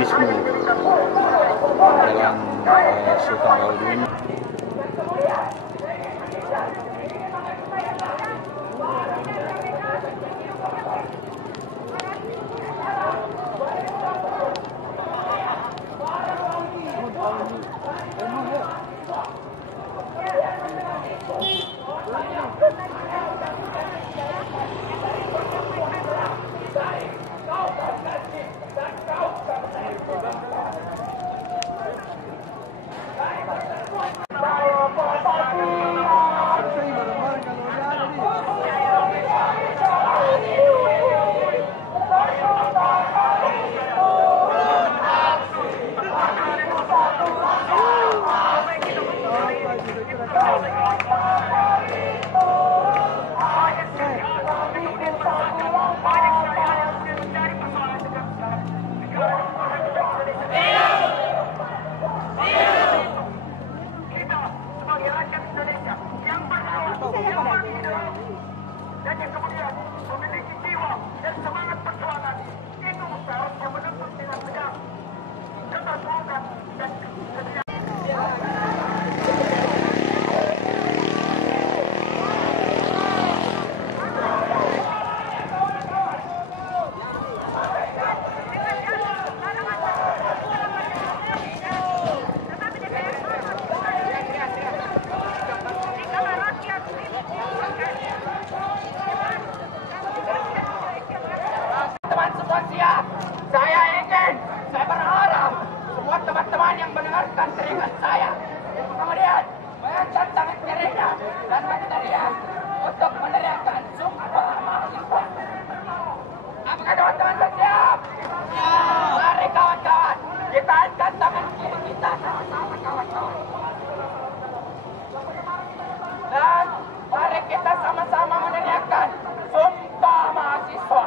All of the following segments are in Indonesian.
optimisme Jalan Sultan Baudouin. Dan yang kemudian memiliki jiwa dan semangat perjuangan itu seharusnya menuntut dengan tegas keterbukaan dan kesediaan. Saya berharap semua teman-teman yang mendengarkan teringat saya, kemudian mengangkat tangan kirinya dan berteriak untuk meneriakkan sumpah mahasiswa. Apakah teman-teman bersiap? Mari kawan-kawan, kita angkat tangan kiri kita sama-sama kawan-kawan. Dan mari kita sama-sama meneriakkan sumpah mahasiswa.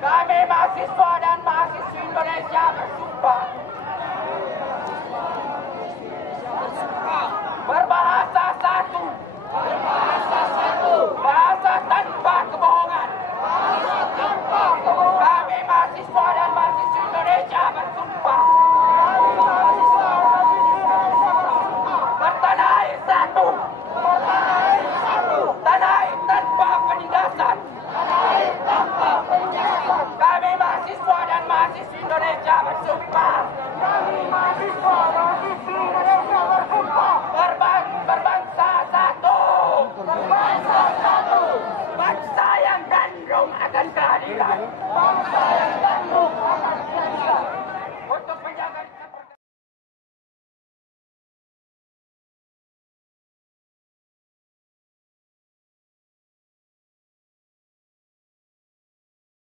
Kami mahasiswa dan mahasiswi Indonesia bersumpah berbahasa satu, bahasa tanpa kebohongan. Kami mahasiswa dan mahasiswi Indonesia bersumpah bertanah air satu, tanah air tanpa penindasan. Kami mahasiswa dan mahasiswi Indonesia bersumpah. Kami mahasiswa dan mahasiswi Indonesia